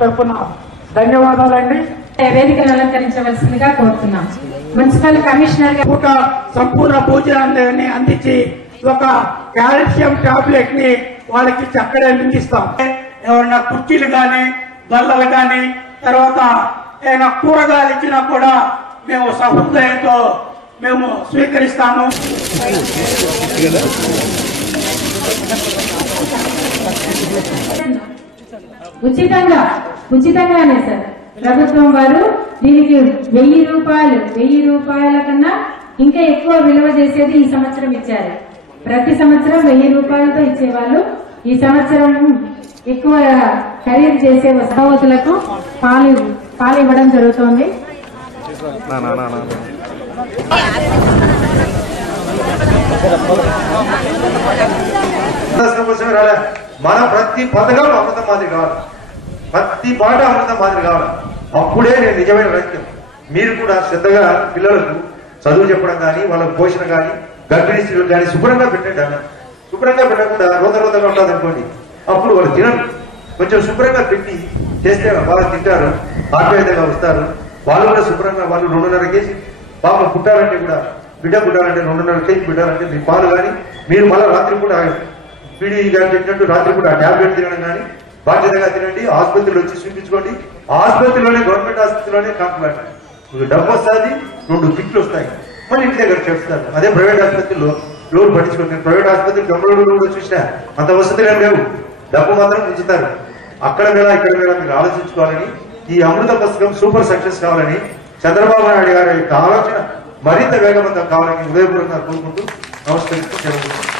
తరపున ధన్యవాదాలండి. వేదికను అలంకరించవలసిందిగా కోరుతున్నాం. మున్సిపల్ కమిషనర్ పూట సంపూర్ణ భోజనాన్ని అందించి ఒక కాల్షియం టాబ్లెట్ ని వాళ్ళకి చక్కగా అందిస్తాం. ఎవరైనా కుర్చీలు కానీ బల్లలు కానీ తర్వాత ఏమైనా కూరగాయలు ఇచ్చినా కూడా మేము సహృదయంతో మేము స్వీకరిస్తాము. ఉచితంగానే సార్ ప్రభుత్వం వారు దీనికి 1000 రూపాయల కన్నా ఇంకా ఎక్కువ విలువ చేసేది ఈ సంవత్సరం ఇచ్చారు. ప్రతి సంవత్సరం 1000 రూపాయలతో ఇచ్చేవాళ్ళు ఈ సంవత్సరం ఎక్కువ ఖరీదు చేసే సహోదరులకు పాలు ఇవ్వడం జరుగుతోంది. మన ప్రతి పథకం అమృతం మాదిరి కావాలి, ప్రతి పాట అమృతం మాదిరి కావాలి. అప్పుడే నేను నిజమైన రైతు. మీరు కూడా శ్రద్ధగా పిల్లలకు చదువు చెప్పడం కానీ వాళ్ళకు పోషణ కానీ గర్భిణీ స్త్రీలకు కానీ శుభ్రంగా పెట్టండి. అన్న శుభ్రంగా పెట్టకుండా రోదగా ఉంటుంది అనుకోండి, అప్పుడు వాళ్ళు తినరు. కొంచెం శుభ్రంగా పెట్టి చేస్తే వాళ్ళు తింటారు, ఆప్యాయతగా వస్తారు. వాళ్ళు కూడా శుభ్రంగా వాళ్ళు 2.5 కేజీ పాప పుట్టాలంటే కూడా బిడ్డ పుట్టాలంటే 2.5 కేజీ పుట్టాలంటే మీ పాలు కానీ మీరు మళ్ళీ రాత్రి కూడా పీడీ గారు చెప్పినట్టు రాత్రి కూడా టాబ్లెట్ తినడం కానీ బాధ్యతగా తినండి. ఆసుపత్రిలో వచ్చి చూపించుకోండి. ఆసుపత్రిలోనే గవర్నమెంట్ ఆసుపత్రిలోనే కాంప్లైంట్ డబ్బు వస్తుంది, 2 కిట్లు వస్తాయి, మళ్ళీ ఇంటి దగ్గర చేస్తారు. అదే ప్రైవేట్ ఆసుపత్రిలో లోన్ పట్టించుకోండి. నేను ప్రైవేట్ ఆసుపత్రి బెంగళూరు కూడా చూసినా అంత వసతులు ఏం లేవు, డబ్బు మాత్రం ఉంచుతారు. అక్కడ మీద ఇక్కడ మీద మీరు ఆలోచించుకోవాలని, ఈ అమృత పుస్తకం సూపర్ సక్సెస్ కావాలని, చంద్రబాబు నాయుడు గారి యొక్క ఆలోచన మరింత వేగవంతం కావాలని హృదయపూర్వకంగా కోరుకుంటూ నమస్కరిస్తూ